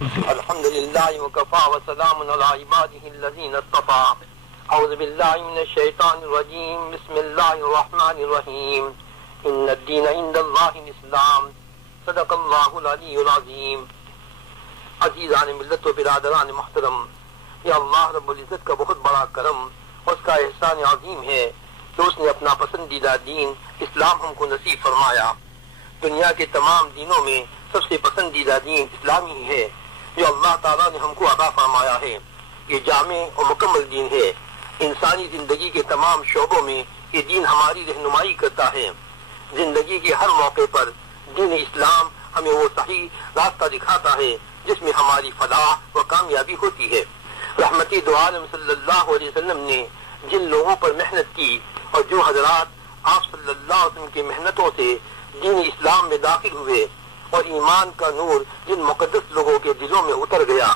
الحمد لله وكفى وسلام على عباده الذين اصطفى. أعوذ بالله من الشيطان الرجيم. بسم الله الرحمن الرحيم. إن الدين عند الله الإسلام. صدق الله العلي العظيم. عزیزان ملت و برادران محترم، یہ اللہ رب العزت کا بہت بڑا کرم اور اس کا احسان عظیم ہے کہ اس نے اپنا پسندیدہ دین اسلام ہم کو نصیب فرمایا. دنیا کے تمام دینوں میں سب سے پسندیدہ دین اسلامی ہی ہے جو اللہ تعالیٰ نے ہم کو عطا فرمایا ہے. یہ جامع اور مکمل دین ہے. انسانی زندگی کے تمام شعبوں میں یہ دین ہماری رہنمائی کرتا ہے. زندگی کے ہر موقع پر دین اسلام ہمیں وہ صحیح راستہ دکھاتا ہے جس میں ہماری فلاح و کامیابی ہوتی ہے. رحمتی دو عالم صلی اللہ علیہ وسلم نے جن لوگوں پر محنت کی اور جو حضرات آپ صلی اللہ علیہ وسلم کی محنتوں سے دین اسلام میں داخل ہوئے اور ایمان کا نور جن مقدس لوگوں کے دلوں میں اتر گیا،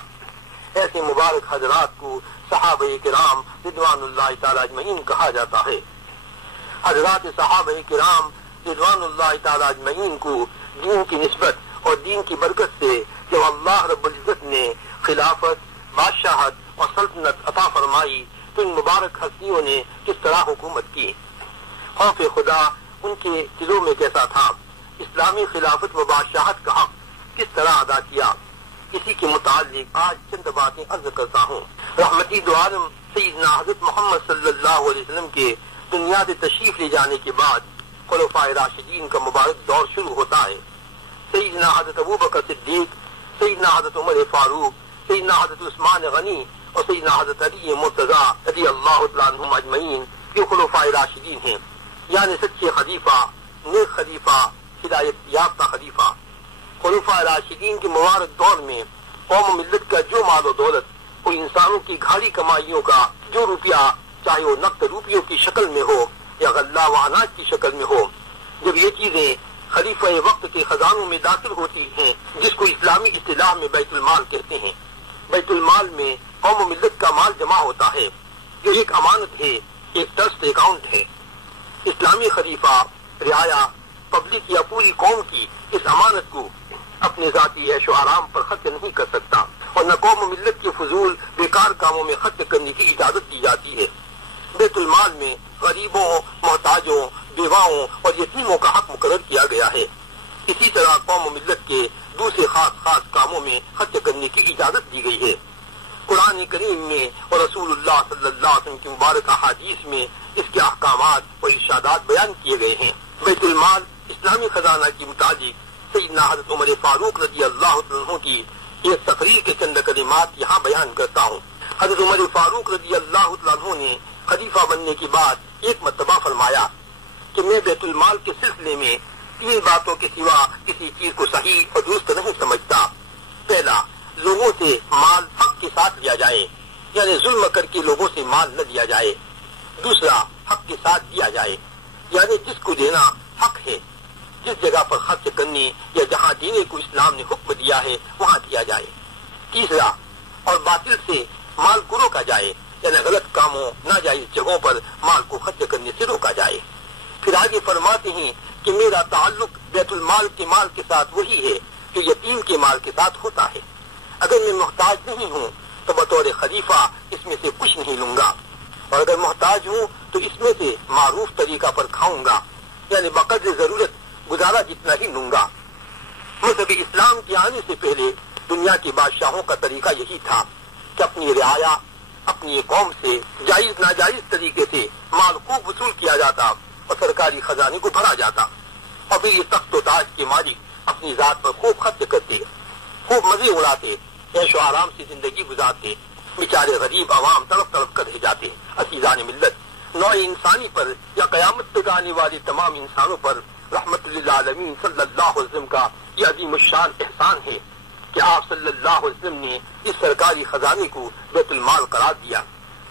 ایسے مبارک حضرات کو صحابہ کرام رضوان اللہ تعالی اجمعین کہا جاتا ہے. حضرات صحابہ کرام رضوان اللہ تعالی اجمعین کو دین کی نسبت اور دین کی برکت سے جب اللہ رب العزت نے خلافت، بادشاہت اور سلطنت عطا فرمائی تو ان مبارک ہستیوں نے کس طرح حکومت کی. خوف خدا ان کے دلوں میں کیسا تھا، اسلامی خلافت و بادشاہت کا حق کس طرح ادا کیا، اسی کے متعلق آج چند باتیں عرض کرتا ہوں. رحمتی دو عالم سیدنا حضرت محمد صلی اللہ علیہ وسلم کے دنیا سے تشریف لے جانے کے بعد خلفائے راشدین کا مبارک دور شروع ہوتا ہے. سیدنا حضرت ابوبکر صدیق، سیدنا حضرت عمر فاروق، سیدنا حضرت عثمان غنی اور سیدنا حضرت علی مرتضیٰ رضی اللہ تعالیٰ عنہم اجمعین یہ خلفائے راشدین ہیں، یعنی سچے خلیفہ، نیک خلیفہ، ہدایت یافتہ خلیفہ. خلفائے راشدین کے مبارک دور میں قوم و ملت کا جو مال و دولت وہ انسانوں کی گھاڑی کمائیوں کا جو روپیہ، چاہے وہ نقد روپیوں کی شکل میں ہو یا غلہ و اناج کی شکل میں ہو، جب یہ چیزیں خلیفہ وقت کے خزانوں میں داخل ہوتی ہیں جس کو اسلامی اصطلاح میں بیت المال کہتے ہیں. بیت المال میں قوم و ملت کا مال جمع ہوتا ہے جو ایک امانت ہے، ایک ٹرسٹ اکاؤنٹ ہے. اسلامی خلیفہ رعایا، پبلک یا پوری قوم کی اس امانت کو اپنے ذاتی عیش و آرام پر خرچ نہیں کر سکتا اور نہ قوم و ملت کے فضول بیکار کاموں میں خرچ کرنے کی اجازت دی جاتی ہے. بیت المال میں غریبوں، محتاجوں، بیواؤں اور یتیموں کا حق مقرر کیا گیا ہے. اسی طرح قوم و ملت کے دوسرے خاص کاموں میں خرچ کرنے کی اجازت دی گئی ہے. قرآن کریم میں اور رسول اللہ صلی اللہ علیہ وسلم کی مبارک احادیث میں اس کے احکامات اور ارشادات بیان کیے گئے ہیں. بیت المال اسلامی خزانہ کے متعلق سیدنا حضرت عمر فاروق رضی اللہ عنہ کی ایک تقریر کے چند کلمات یہاں بیان کرتا ہوں. حضرت عمر فاروق رضی اللہ عنہ نے خلیفہ بننے کے بعد ایک مرتبہ فرمایا کہ میں بیت المال کے سلسلے میں 3 باتوں کے سوا کسی چیز کو صحیح اور درست نہیں سمجھتا. پہلا، لوگوں سے مال حق کے ساتھ لیا جائے، یعنی ظلم کر کے لوگوں سے مال نہ دیا جائے. دوسرا، حق کے ساتھ دیا جائے، یعنی جس کو دینا حق ہے، جس جگہ پر خرچ کرنے یا جہاں دینے کو اسلام نے حکم دیا ہے وہاں دیا جائے. تیسرا، اور باطل سے مال کو روکا جائے، یعنی غلط کاموں، ناجائز جگہوں پر مال کو خرچ کرنے سے روکا جائے. پھر آگے فرماتے ہیں کہ میرا تعلق بیت المال کے مال کے ساتھ وہی ہے جو یتیم کے مال کے ساتھ ہوتا ہے. اگر میں محتاج نہیں ہوں تو بطور خلیفہ اس میں سے کچھ نہیں لوں گا، اور اگر محتاج ہوں تو اس میں سے معروف طریقہ پر کھاؤں گا، یعنی بقدر ضرورت گزارا جتنا ہی لوں گا. مذہب اسلام کے آنے سے پہلے دنیا کے بادشاہوں کا طریقہ یہی تھا کہ اپنی رعایا، اپنی قوم سے جائز ناجائز طریقے سے مال خوب وصول کیا جاتا اور سرکاری خزانے کو بھرا جاتا، اور پھر یہ تخت و تاج کے مالک اپنی ذات پر خوب خرچ کرتے، خوب مزے اڑاتے، عیش و آرام سے زندگی گزارتے. بیچارے غریب عوام تڑپ تڑپ کر رہ جاتے. عزیزان ملت، نوع انسانی پر یا قیامت تک آنے والے تمام انسانوں پر رحمت للعالمین صلی اللہ علیہ وسلم کا یہ عظیم الشان احسان ہے کہ آپ صلی اللہ علیہ وسلم نے اس سرکاری خزانے کو بیت المال قرار دیا.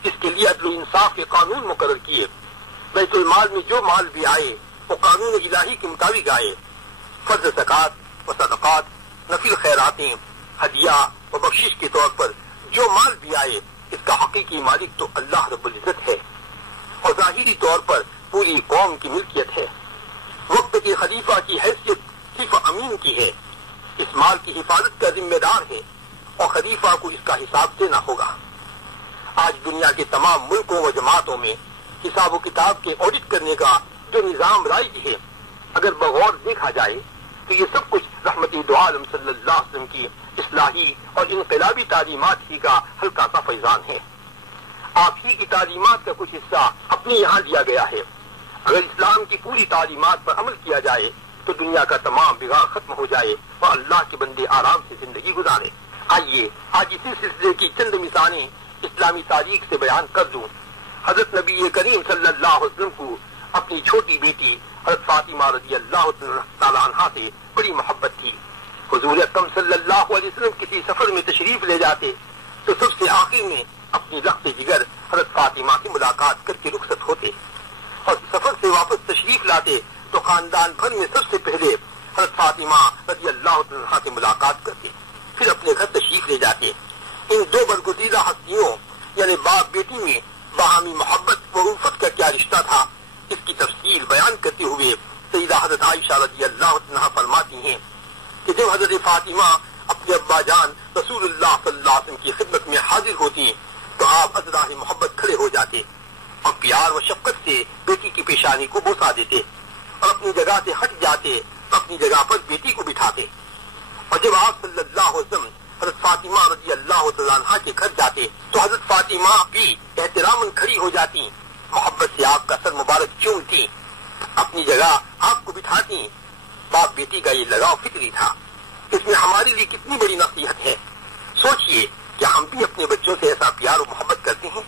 اس کے لیے عدل و انصاف کے قانون مقرر کیے. بیت المال میں جو مال بھی آئے وہ قانون الہی کے مطابق آئے. فرض زکوٰۃ و صدقات، نفل خیراتیں، ہدیہ و بخشش کے طور پر جو مال بھی آئے اس کا حقیقی مالک تو اللہ رب العزت ہے اور ظاہری طور پر پوری قوم کی ملکیت ہے. وقت کے خلیفہ کی حیثیت صرف امین کی ہے، اس مال کی حفاظت کا ذمہ دار ہے خلیفہ کو اس کا حساب دینا ہوگا۔ آج دنیا کے تمام ملکوں و جماعتوں میں حساب و کتاب کے آڈٹ کرنے کا جو نظام رائج ہے، اگر بغور دیکھا جائے تو یہ سب کچھ رحمت دو عالم صلی اللہ علیہ وسلم کی اصلاحی اور انقلابی تعلیمات ہی کا ہلکا سا فیضان ہے۔ آپ ہی کی تعلیمات کا کچھ حصہ اپنے یہاں لیا گیا ہے۔ اگر اسلام کی پوری تعلیمات پر عمل کیا جائے تو دنیا کا تمام بگاڑ ختم ہو جائے اور اللہ کے بندے آرام سے زندگی گزارے۔ آئیے آج اسی سلسلے کی چند مثالیں اسلامی تاریخ سے بیان کر دوں۔ حضرت نبی کریم صلی اللہ علیہ وسلم کو اپنی چھوٹی بیٹی حضرت فاطمہ رضی اللہ تعالی عنہا سے بڑی محبت تھی۔ حضور اکرم صلی اللہ علیہ وسلم کسی سفر میں تشریف لے جاتے تو سب سے آخر میں اپنی رخت جگر حضرت فاطمہ سے ملاقات کر کے رخصت ہوتے، اور سفر سے واپس تشریف لاتے تو خاندان بھر میں سب سے پہلے حضرت فاطمہ رضی اللہ عنہا سے ملاقات کرتے، پھر اپنے گھر تشریف لے جاتے۔ ان دو برگزیدہ ہستیوں یعنی باپ بیٹی میں باہمی محبت و الفت کا کیا رشتہ تھا، اس کی تفصیل بیان کرتے ہوئے سیدہ حضرت عائشہ رضی اللہ عنہا فرماتی ہیں کہ جب حضرت فاطمہ اپنے ابا جان رسول اللہ صلی اللہ علیہ وسلم کی خدمت میں حاضر ہوتی تو آپ ازراہ محبت کھڑے ہو جاتے اور پیار و شفقت سے بیٹی کی پیشانی کو بوسا دیتے، اور اپنی جگہ سے ہٹ جاتے تو اپنی جگہ پر بیٹی کو بٹھاتے۔ اور جب آپ صلی اللہ علیہ وسلم حضرت فاطمہ رضی اللہ تعالیٰ عنہا کے گھر جاتے تو حضرت فاطمہ بھی احتراماً کھڑی ہو جاتی، محبت سے آپ کا سر مبارک چومتی، اپنی جگہ آپ کو بٹھاتی۔ باپ بیٹی کا یہ لگاؤ فطری تھا۔ اس میں ہمارے لیے کتنی بڑی نصیحت ہے۔ سوچئے کہ ہم بھی اپنے بچوں سے ایسا پیار و محبت کرتے ہیں۔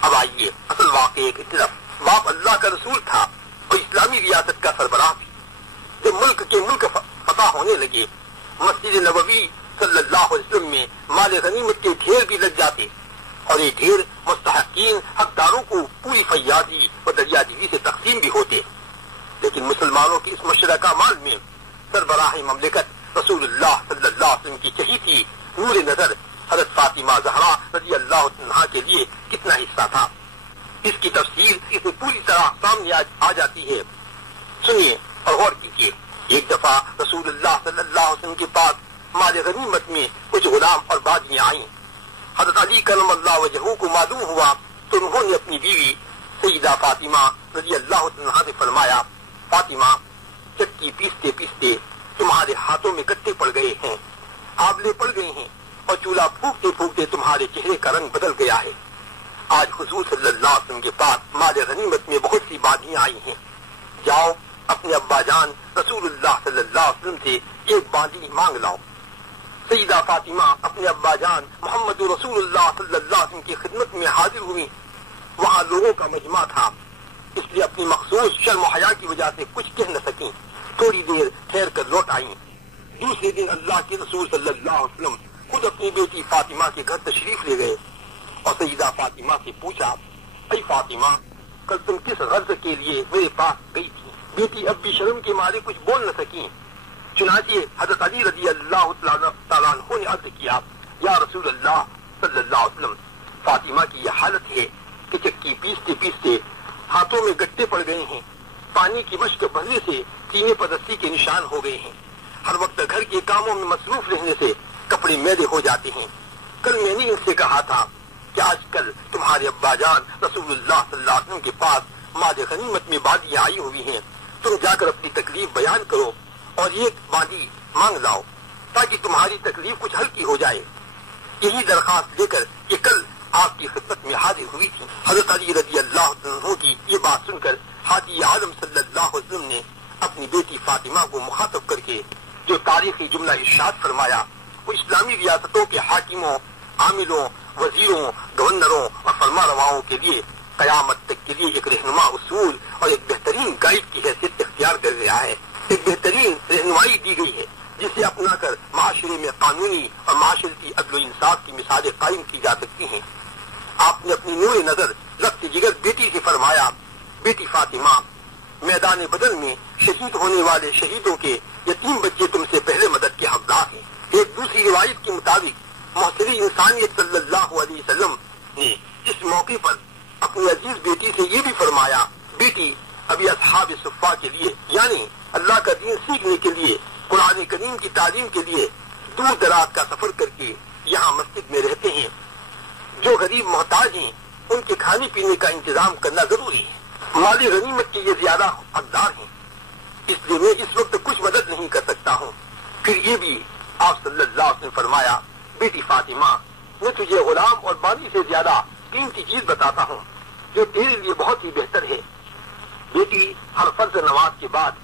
اب آئیے اصل واقعے کی طرف۔ باپ اللہ کا رسول تھا اور اسلامی ریاست کا سربراہ بھی۔ جب ملک فتح ہونے لگے، مسجد نبوی صلی اللہ علیہ وسلم میں مال غنیمت کے ڈھیر بھی لگ جاتے، اور یہ ڈھیر مستحقین حقداروں کو پوری فیاضی و دریا دیوی سے تقسیم بھی ہوتے۔ لیکن مسلمانوں کی اس مشترکہ مال میں سربراہ مملکت رسول اللہ صلی اللہ علیہ وسلم کی چہیتی نور نظر حضرت فاطمہ زہرا رضی اللہ عنہا کے لیے کتنا حصہ تھا، اس کی تفصیل اس میں پوری طرح سامنے آ جاتی ہے۔ سنیے اور غور کیجیے۔ ایک دفعہ رسول اللہ صلی اللہ علیہ وسلم کے پاس مال غنیمت میں کچھ غلام اور بازیاں آئیں۔ حضرت علی کرم اللہ وجہہ کو معلوم ہوا تو انہوں نے اپنی بیوی سیدہ فاطمہ رضی اللہ عنہا سے فرمایا، فاطمہ، چکی پیستے پیستے تمہارے ہاتھوں میں گٹے پڑ گئے ہیں، آبلے پڑ گئے ہیں، اور چولہا پھونکتے پھونکتے تمہارے چہرے کا رنگ بدل گیا ہے۔ آج حضور صلی اللہ علیہ وسلم کے پاس مال غنیمت میں بہت سی بازیاں آئی ہیں، جاؤ اپنے ابا جان رسول اللہ صلی اللہ علیہ وسلم سے ایک باندی مانگ لاؤ۔ سیدہ فاطمہ اپنے ابا جان محمد رسول اللہ صلی اللہ علیہ وسلم کی خدمت میں حاضر ہوئی۔ وہاں لوگوں کا مجمع تھا، اس لیے اپنی مخصوص شرم و حیا کی وجہ سے کچھ کہہ نہ سکیں، تھوڑی دیر ٹھہر کر لوٹ آئیں۔ دوسرے دن اللہ کے رسول صلی اللہ علیہ وسلم خود اپنی بیٹی فاطمہ کے گھر تشریف لے گئے اور سیدہ فاطمہ سے پوچھا، اے فاطمہ، کل تم کس غرض کے لیے میرے پاس گئی تھی؟ بیٹی اب بھی شرم کے مارے کچھ بول نہ سکیں۔ چنانچہ حضرت علی رضی اللہ تعالیٰ عنہ نے عرض کیا، یا رسول اللہ صلی اللہ علیہ وسلم، فاطمہ کی یہ حالت ہے کہ چکی پیستے پیستے ہاتھوں میں گٹے پڑ گئے ہیں، پانی کی مشق بھرنے سے سینے پر رسی کے نشان ہو گئے ہیں، ہر وقت گھر کے کاموں میں مصروف رہنے سے کپڑے میلے ہو جاتے ہیں۔ کل میں نے ان سے کہا تھا کہ آج کل تمہارے ابا جان رسول اللہ صلی اللہ علیہ وسلم کے پاس مال غنیمت میں بازیاں آئی ہوئی ہیں، تم جا کر اپنی تکلیف بیان کرو اور ایک باندی مانگ لاؤ تاکہ تمہاری تکلیف کچھ ہلکی ہو جائے۔ یہی درخواست لے کر یہ کل آپ کی خدمت میں حاضر ہوئی تھی۔ حضرت علی رضی اللہ عنہ کی یہ بات سن کر حاجی عالم صلی اللہ علیہ وسلم نے اپنی بیٹی فاطمہ کو مخاطب کر کے جو تاریخی جملہ ارشاد فرمایا، وہ اسلامی ریاستوں کے حاکموں، عاملوں، وزیروں، گورنروں اور فرما رواؤں کے لیے قیامت تک کے لیے ایک رہنما اصول اور ایک بہترین گائیڈ کی حیثیت اختیار کر رہا ہے۔ ایک بہترین رہنمائی دی گئی ہے جسے اپنا کر معاشرے میں قانونی اور معاشرتی عدل و انصاف کی مثالیں قائم کی جا سکتی ہیں۔ آپ نے اپنی نور نظر رخت جگر بیٹی سے فرمایا، بیٹی فاطمہ، میدان بدر میں شہید ہونے والے شہیدوں کے یتیم بچے تم سے پہلے مدد کے حقدار ہیں۔ ایک دوسری روایت کے مطابق محسن انسانیت صلی اللہ علیہ وسلم نے اس موقع پر اپنی عزیز بیٹی سے یہ بھی فرمایا، بیٹی، ابھی اصحاب صفا کے لیے یعنی اللہ کا دین سیکھنے کے لیے، قرآن کریم کی تعلیم کے لیے دور دراز کا سفر کر کے یہاں جو غریب محتاج ہیں ان کے کھانے پینے کا انتظام کرنا ضروری ہے۔ مالی غنیمت کے یہ زیادہ حقدار ہیں، اس لیے میں اس وقت کچھ مدد نہیں کر سکتا ہوں۔ پھر یہ بھی آپ صلی اللہ علیہ وسلم نے فرمایا، بیٹی فاطمہ، میں تجھے غلام اور بانی سے زیادہ قیمتی چیز بتاتا ہوں جو تیرے لیے بہت ہی بہتر ہے۔ بیٹی، ہر فرض نماز کے بعد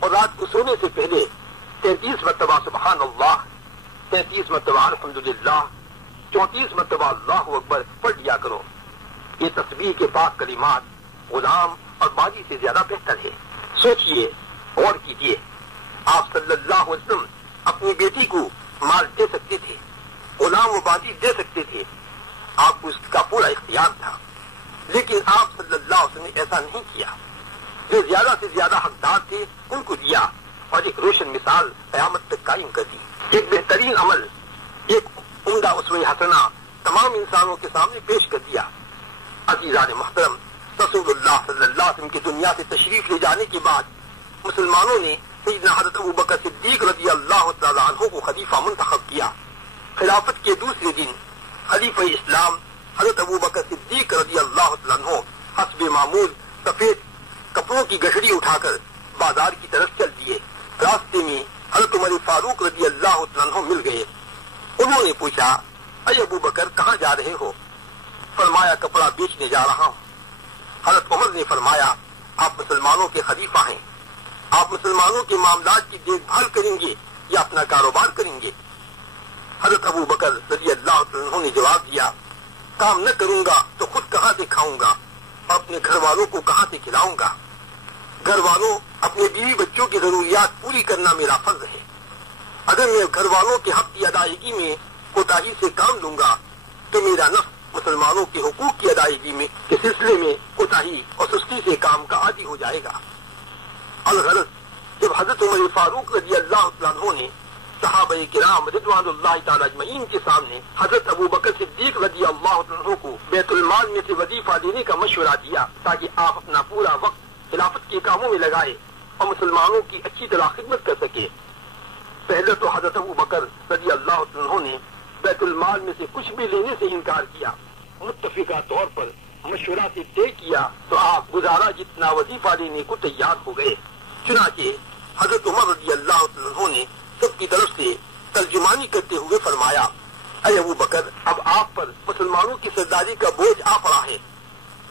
اور رات کو سونے سے پہلے 33 مرتبہ سبحان اللہ، 33 مرتبہ الحمدللہ، 34 مرتبہ اللہ اکبر پڑھ لیا کرو۔ یہ تسبیح کے پاک کلمات غلام اور باغی سے زیادہ بہتر ہے۔ سوچئے، غور کیجئے، آپ صلی اللہ علیہ وسلم اپنی بیٹی کو مال دے سکتے تھے، غلام و باغی دے سکتے تھے، آپ کو اس کا پورا اختیار تھا، لیکن آپ صلی اللہ علیہ وسلم نے ایسا نہیں کیا۔ جو زیادہ سے زیادہ حقدار تھے ان کو دیا اور ایک روشن مثال قیامت تک قائم کر دی۔ ایک بہترین عمل، ایک عمدہ اسوہ حسنہ تمام انسانوں کے سامنے پیش کر دیا۔ عزیزان محترم، رسول اللہ صلی اللہ علیہ وسلم کی دنیا سے تشریف لے جانے کے بعد مسلمانوں نے سیدنا حضرت ابوبکر صدیق رضی اللہ تعالیٰ عنہ کو خلیفہ منتخب کیا۔ خلافت کے دوسرے دن خلیفہ اسلام حضرت ابوبکر صدیق رضی اللہ تعالیٰ عنہ حسب معمول سفید کپڑوں کی گٹھڑی اٹھا کر بازار کی طرف چل دیے۔ راستے میں حضرت عمر فاروق رضی اللہ تعالیٰ عنہ مل گئے۔ انہوں نے پوچھا، اے ابو بکر، کہاں جا رہے ہو؟ فرمایا، کپڑا بیچنے جا رہا ہوں۔ حضرت عمر نے فرمایا، آپ مسلمانوں کے خلیفہ ہیں، آپ مسلمانوں کے معاملات کی دیکھ بھال کریں گے یا اپنا کاروبار کریں گے؟ حضرت ابو بکر رضی اللہ عنہ نے جواب دیا، کام نہ کروں گا تو خود کہاں سے کھاؤں گا اور اپنے گھر والوں کو کہاں سے کھلاؤں گا؟ گھر والوں، اپنے بیوی بچوں کی ضروریات پوری کرنا میرا فرض ہے۔ اگر میں گھر والوں کے حق کی ادائیگی میں کوتاہی سے کام لوں گا تو میرا نفس مسلمانوں کے حقوق کی ادائیگی میں کے سلسلے میں کوتاہی اور سستی سے کام کا عادی ہو جائے گا۔ الغرض، جب حضرت عمر فاروق رضی اللہ عنہ نے صحابہ کرام رضوان اللہ تعالی اجمعین کے سامنے حضرت ابوبکر صدیق رضی اللہ عنہ کو بیت المال میں سے وظیفہ دینے کا مشورہ دیا تاکہ آپ اپنا پورا وقت خلافت کے کاموں میں لگائے اور مسلمانوں کی اچھی طرح خدمت کر سکے، پہلے تو حضرت ابوبکر رضی اللہ عنہ نے بیت المال میں سے کچھ بھی لینے سے انکار کیا۔ متفقہ طور پر مشورہ سے طے کیا تو آپ گزارا جتنا وظیفہ لینے کو تیار ہو گئے۔ چنانچہ حضرت عمر رضی اللہ عنہ نے سب کی طرف سے ترجمانی کرتے ہوئے فرمایا، اے ابو بکر، اب آپ پر مسلمانوں کی سرداری کا بوجھ آ پڑا ہے،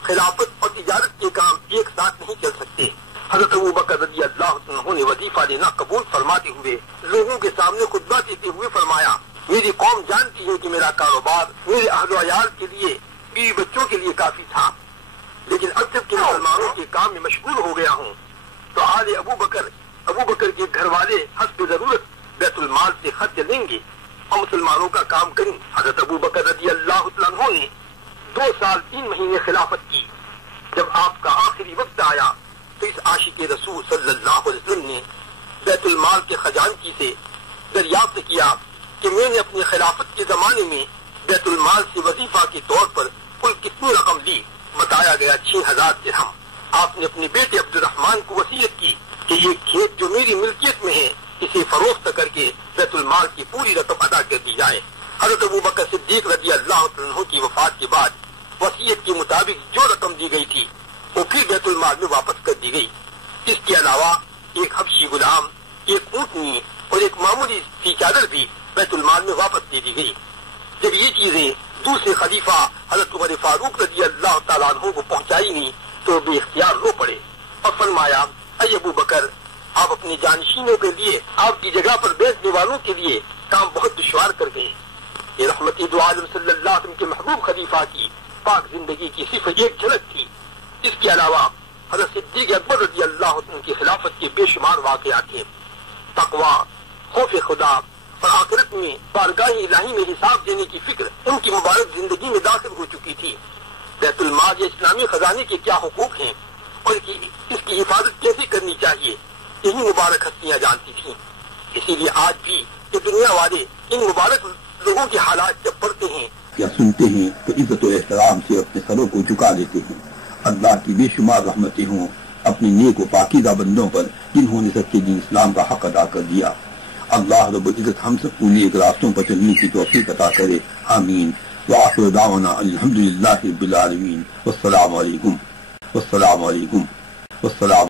خلافت اور تجارت کے کام ایک ساتھ نہیں چل سکتے۔ حضرت ابو بکر رضی اللہ عنہ نے وظیفہ لینا قبول فرماتے ہوئے لوگوں کے سامنے خطبہ دیتے ہوئے فرمایا، میری قوم جانتی ہے کہ میرا کاروبار میرے اہل و عیال کے لیے، بیوی بچوں کے لیے کافی تھا، لیکن اب جب کہ مسلمانوں کے کام میں مشغول ہو گیا ہوں تو آل ابو بکر کے گھر والے حسب ضرورت بیت المال سے خرچ لیں گے اور مسلمانوں کا کام کریں۔ حضرت ابو بکر رضی اللہ عنہ نے 2 سال 3 مہینے خلافت کی۔ جب آپ کا آخری وقت آیا تو اس عاشق رسول صلی اللہ علیہ وسلم نے بیت المال کے خزانچی سے دریافت کیا کہ میں نے اپنی خلافت کے زمانے میں بیت المال سے وظیفہ کے طور پر کل کتنی رقم لی؟ بتایا گیا 6000 درہم۔ آپ نے اپنے بیٹے عبد الرحمن کو وصیت کی کہ یہ کھیت جو میری ملکیت میں ہے اسے فروخت کر کے بیت المال کی پوری رقم ادا کر دی جائے۔ حضرت ابوبکر صدیق رضی اللہ عنہ کی وفات کے بعد وصیت کے مطابق جو رقم دی گئی تھی وہ پھر بیت المال میں واپس کر دی گئی۔ اس کے علاوہ ایک حبشی غلام، ایک اونٹنی اور ایک معمولی سی چادر بھی بیت المال میں واپس دے دی گئی۔ جب یہ چیزیں دوسرے خلیفہ حضرت عمر فاروق رضی اللہ تعالیٰ عنہ کو پہنچائی نہیں تو بے اختیار رو پڑے اور فرمایا، اے ابو بکر، آپ اپنے جانشینوں کے لیے، آپ کی جگہ پر بیٹھنے والوں کے لیے کام بہت دشوار کر گئے۔ یہ رحمت دو عالم صلی اللہ علیہ وسلم کے محبوب خلیفہ کی پاک زندگی کی صرف ایک جھلک تھی۔ اس کے علاوہ حضرت صدیق اکبر رضی اللہ عنہ کی خلافت کے بے شمار واقعات تھے۔ تقویٰ، خوف خدا اور آخرت میں بارگاہ الہی میں حساب دینے کی فکر ان کی مبارک زندگی میں داخل ہو چکی تھی۔ بیت المال یا اسلامی خزانے کے کیا حقوق ہیں اور اس کی حفاظت کیسے کرنی چاہیے، یہی مبارک ہستیاں جانتی تھیں۔ اسی لیے آج بھی کہ دنیا والے ان مبارک لوگوں کے حالات جب پڑھتے ہیں یا سنتے ہیں تو عزت و احترام سے اپنے سروں کو جھکا دیتے ہیں۔ اللہ کی بے شمار رحمتیں ہوں اپنے نیک و پاکیزہ بندوں پر جنہوں نے سچے دین اسلام کا حق ادا کر دیا۔ اللہ رب العزت ہم سب کو نیک راستوں پر چلنے کی توفیق عطا کرے، آمین۔ وآخر دعوانا الحمد للہ رب العالمین والسلام علیکم والسلام علیکم والسلام